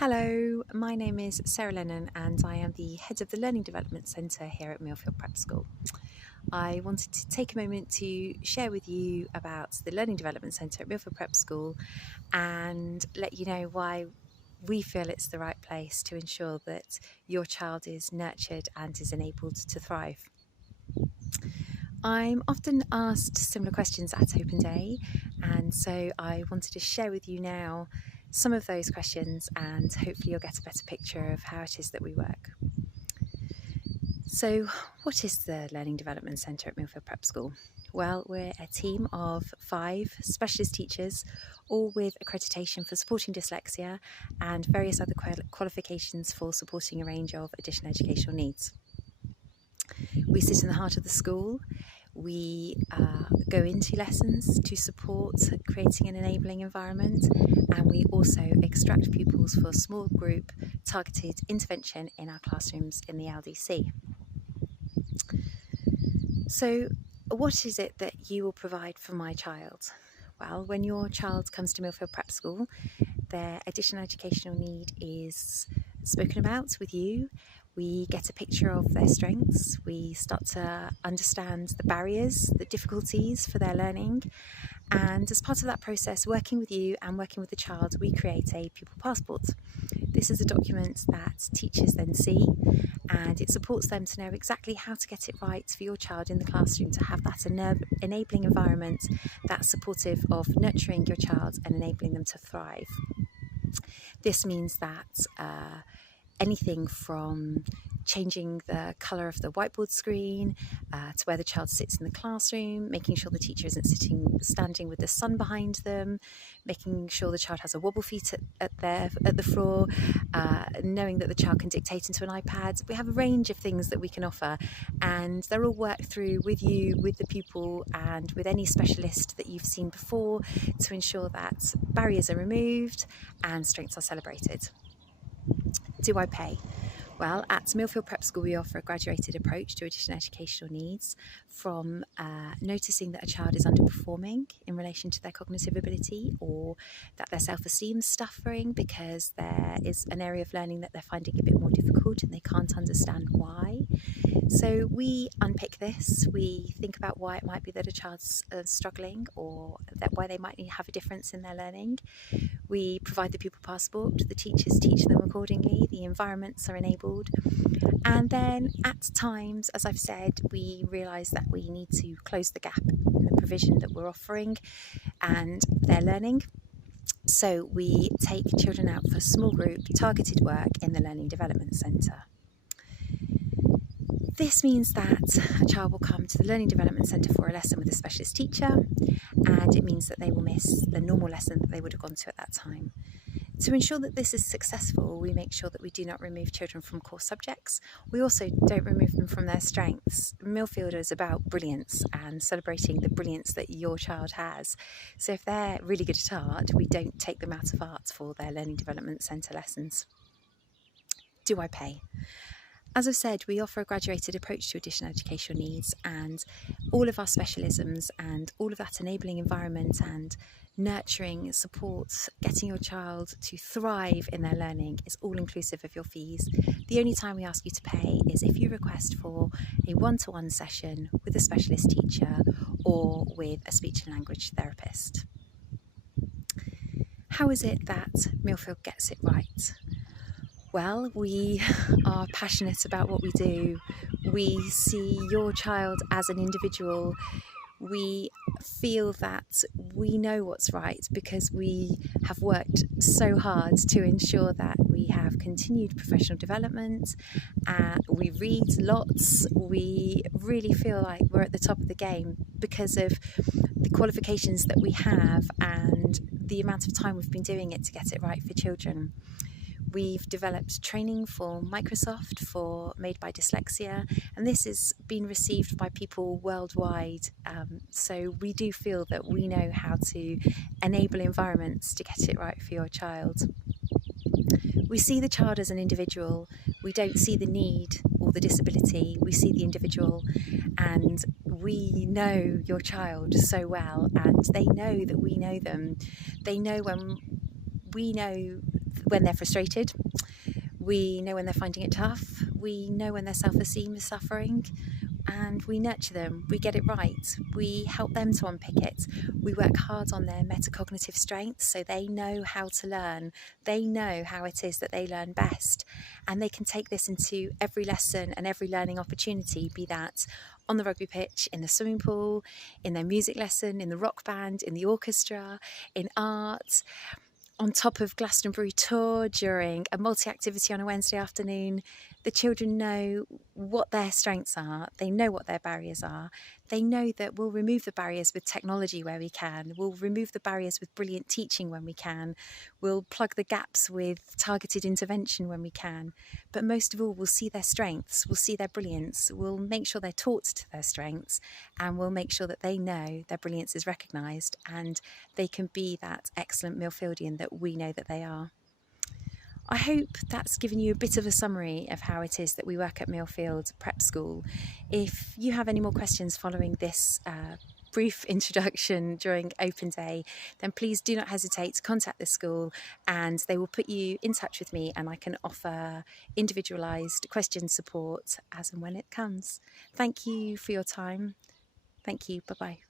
Hello, my name is Sarah Lennon and I am the head of the Learning Development Centre here at Millfield Prep School. I wanted to take a moment to share with you about the Learning Development Centre at Millfield Prep School and let you know why we feel it's the right place to ensure that your child is nurtured and is enabled to thrive. I'm often asked similar questions at Open Day, and so I wanted to share with you now some of those questions, and hopefully you'll get a better picture of how it is that we work. So, what is the Learning Development Centre at Millfield Prep School? Well, we're a team of 5 specialist teachers, all with accreditation for supporting dyslexia and various other qualifications for supporting a range of additional educational needs. We sit in the heart of the school. We go into lessons to support creating an enabling environment, and we also extract pupils for small group targeted intervention in our classrooms in the LDC. So what is it that you will provide for my child? Well, when your child comes to Millfield Prep School, their additional educational need is spoken about with you. We get a picture of their strengths, we start to understand the barriers, the difficulties for their learning, and as part of that process, working with you and working with the child, we create a pupil passport. This is a document that teachers then see, and it supports them to know exactly how to get it right for your child in the classroom, to have that enabling environment that's supportive of nurturing your child and enabling them to thrive. This means that anything from changing the colour of the whiteboard screen to where the child sits in the classroom, making sure the teacher isn't standing with the sun behind them, making sure the child has a wobble feet at the floor, knowing that the child can dictate into an iPad. We have a range of things that we can offer, and they're all worked through with you, with the pupil, and with any specialist that you've seen before to ensure that barriers are removed and strengths are celebrated. Do I pay? Well, at Millfield Prep School we offer a graduated approach to additional educational needs, from noticing that a child is underperforming in relation to their cognitive ability, or that their self-esteem is suffering because there is an area of learning that they're finding a bit more difficult and they can't understand why. So we unpick this, we think about why it might be that a child's struggling, or that why they might have a difference in their learning. We provide the pupil passport, the teachers teach them accordingly, the environments are enabled, and then at times, as I've said, we realise that we need to close the gap in the provision that we're offering and their learning. So we take children out for small group targeted work in the Learning Development Centre. This means that a child will come to the Learning Development Centre for a lesson with a specialist teacher, and it means that they will miss the normal lesson that they would have gone to at that time. To ensure that this is successful, we make sure that we do not remove children from core subjects. We also don't remove them from their strengths. Millfield is about brilliance and celebrating the brilliance that your child has. So if they're really good at art, we don't take them out of art for their Learning Development Centre lessons. Do I pay? As I've said, we offer a graduated approach to additional educational needs, and all of our specialisms and all of that enabling environment and nurturing support, getting your child to thrive in their learning, is all inclusive of your fees. The only time we ask you to pay is if you request for a one-to-one session with a specialist teacher or with a speech and language therapist. How is it that Millfield gets it right? Well, we are passionate about what we do. We see your child as an individual. We feel that we know what's right because we have worked so hard to ensure that we have continued professional development. We read lots. We really feel like we're at the top of the game because of the qualifications that we have and the amount of time we've been doing it to get it right for children. We've developed training for Microsoft for Made by Dyslexia, and this has been received by people worldwide. So we do feel that we know how to enable environments to get it right for your child. We see the child as an individual. We don't see the need or the disability. We see the individual, and we know your child so well, and they know that we know them. They know when we know when they're frustrated. We know when they're finding it tough. We know when their self-esteem is suffering, and we nurture them. We get it right. We help them to unpick it. We work hard on their metacognitive strengths so they know how to learn. They know how it is that they learn best, and they can take this into every lesson and every learning opportunity, be that on the rugby pitch, in the swimming pool, in their music lesson, in the rock band, in the orchestra, in art, on top of Glastonbury tour, during a multi-activity on a Wednesday afternoon. The children know what their strengths are, they know what their barriers are, they know that we'll remove the barriers with technology where we can, we'll remove the barriers with brilliant teaching when we can, we'll plug the gaps with targeted intervention when we can, but most of all we'll see their strengths, we'll see their brilliance, we'll make sure they're taught to their strengths, and we'll make sure that they know their brilliance is recognised and they can be that excellent Millfieldian that we know that they are. I hope that's given you a bit of a summary of how it is that we work at Millfield Prep School. If you have any more questions following this brief introduction during open day, then please do not hesitate to contact the school and they will put you in touch with me, and I can offer individualised question support as and when it comes. Thank you for your time. Thank you. Bye-bye.